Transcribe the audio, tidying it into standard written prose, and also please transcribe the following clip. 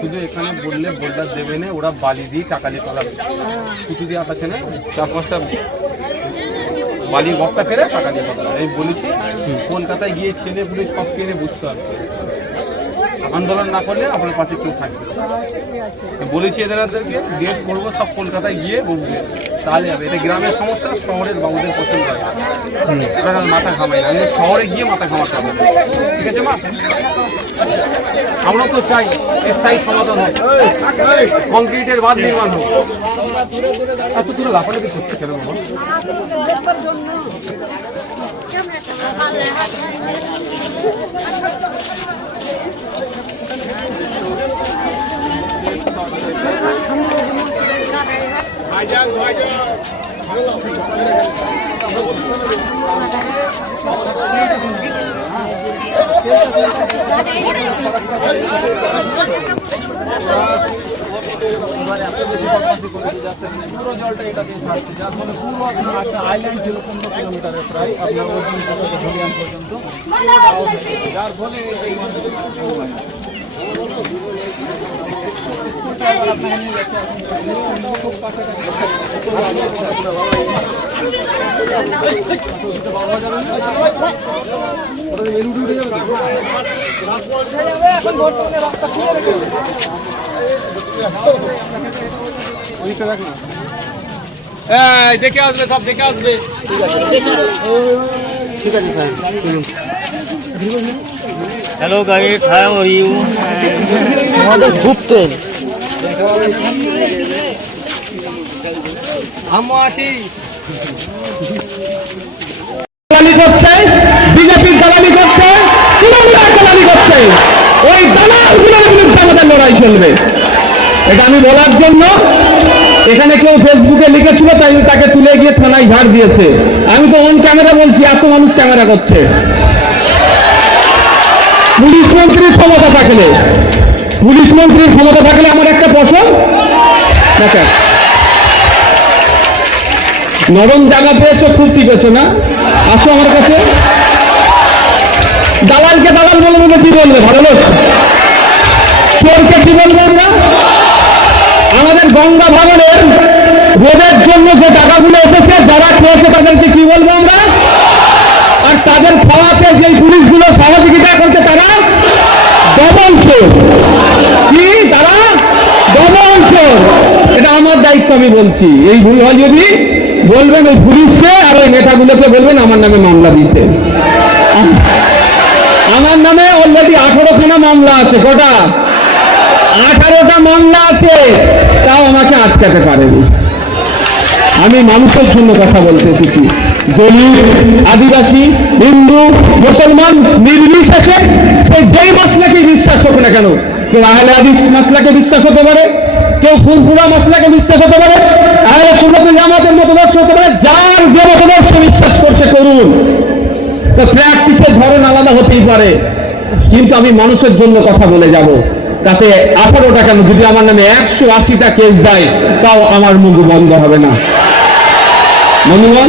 শুধু এখানে বললে বোল্ডার দেবে না, ওরা বালি দিয়ে টাকা দিয়ে পালাবে। কিছু দিয়ে আছে না 4-5টা বালির বস্তা ফেলে টাকা দিয়ে পালাবে। আমি বলেছি কলকাতায় গিয়ে ছেলে পুলিশ সব কিনে বুঝতে পারছে, আন্দোলন না করলে আপনার পাশে কেউ থাকবে। বলেছি এদেরকে গেট করবো, সব কলকাতায় গিয়ে বলবে, তাহলে হবে। এটা গ্রামের সমস্যা, শহরের বাবুদের পছন্দ হয় না, মাথা ঘামাই না। আমি শহরে গিয়ে মাথা ঘামাতে হবে, ঠিক আছে মা? আমরা তো চাই স্থায়ী সমাধান হোক, কংক্রিটের বাঁধ নির্মাণ হোক। এত দূরে লাফালাফি করছে কেন বাবা? পুরো জলটা এটা দিয়ে ছাড়ছে, যার ফলে পুরো আপনার একটা আইল্যান্ড ছিল 15 কিলোমিটারের প্রায় আপনার ওজন পর্যন্ত, যার ফলে দেখে আসবে, সব দেখে আসবে। ঠিক আছে sir. Hello guys, how are you? আমাদের ঘুরতেন আমরা আছি। দালালি করছে, বিজেপির দালালি করছে, তৃণমূলের দালালি করছে। ওই দালালগুলোর বিরুদ্ধে আমাদের লড়াই চলবে। এটা আমি বলার জন্য এখানে কেউ ফেসবুকে লিখেছিল, তাই তাকে তুলে গিয়ে থানায় ঝাড় দিয়েছে। আমি তো অন ক্যামেরা বলছি, এত মানুষ ক্যামেরা করছে। পুলিশ মন্ত্রীর ক্ষমতা থাকলে আমার একটা পছন্দ দেখেন, নরম জায়গা পেয়েছো, ফুর্তি পেয়েছো না? আসো আমার কাছে। দালালকে দালাল বলবো, কি বলবে? ভালো লোক। চোরকে কি বলবো আমরা? আমাদের গঙ্গা ভাঙনের রোধের জন্য যে টাকাগুলো এসেছে, যারা খেয়েছে তাদেরকে কি বলবো আমরা? আর তাদের খাওয়াতে যে পুলিশগুলো সহযোগিতা করছে তারা ডবল চোর। কি তারা ডবল চোর? এটা আমার দায়িত্ব, আমি বলছি। এই ভুল হয় যদি বলবেন ওই পুলিশকে আর ওই নেতাগুলোকে বলবেন আমার নামে মামলা দিতে। আমার নামে অলরেডি 18খানা মামলা আছে। কটা? 18টা মামলা আছে, তাও আমাকে আটকাতে পারেনি। আমি মানুষের জন্য কথা বলতে এসেছি। দলিত, আদিবাসী, হিন্দু, মুসলমান নির্বিশেষে সে যেই মাসলাকে বিশ্বাস হোক না কেন, কেউ আহলে হাদিস মাসলাকে বিশ্বাস হতে পারে, কেউ ফুরফুরা মাসলাকে বিশ্বাস হতে পারে, আহলে সুন্নাত জামাতের মতদর্শ হতে পারে। যার যে মতদর্শ বিশ্বাস করছে করুন, তো প্র্যাকটিসের ধরন আলাদা হতেই পারে, কিন্তু আমি মানুষের জন্য কথা বলে যাব। তাতে 18টা কেন, যদি আমার নামে 180টা কেস দেয় তাও আমার মুখ বন্ধ হবে না। বন্ধুগণ,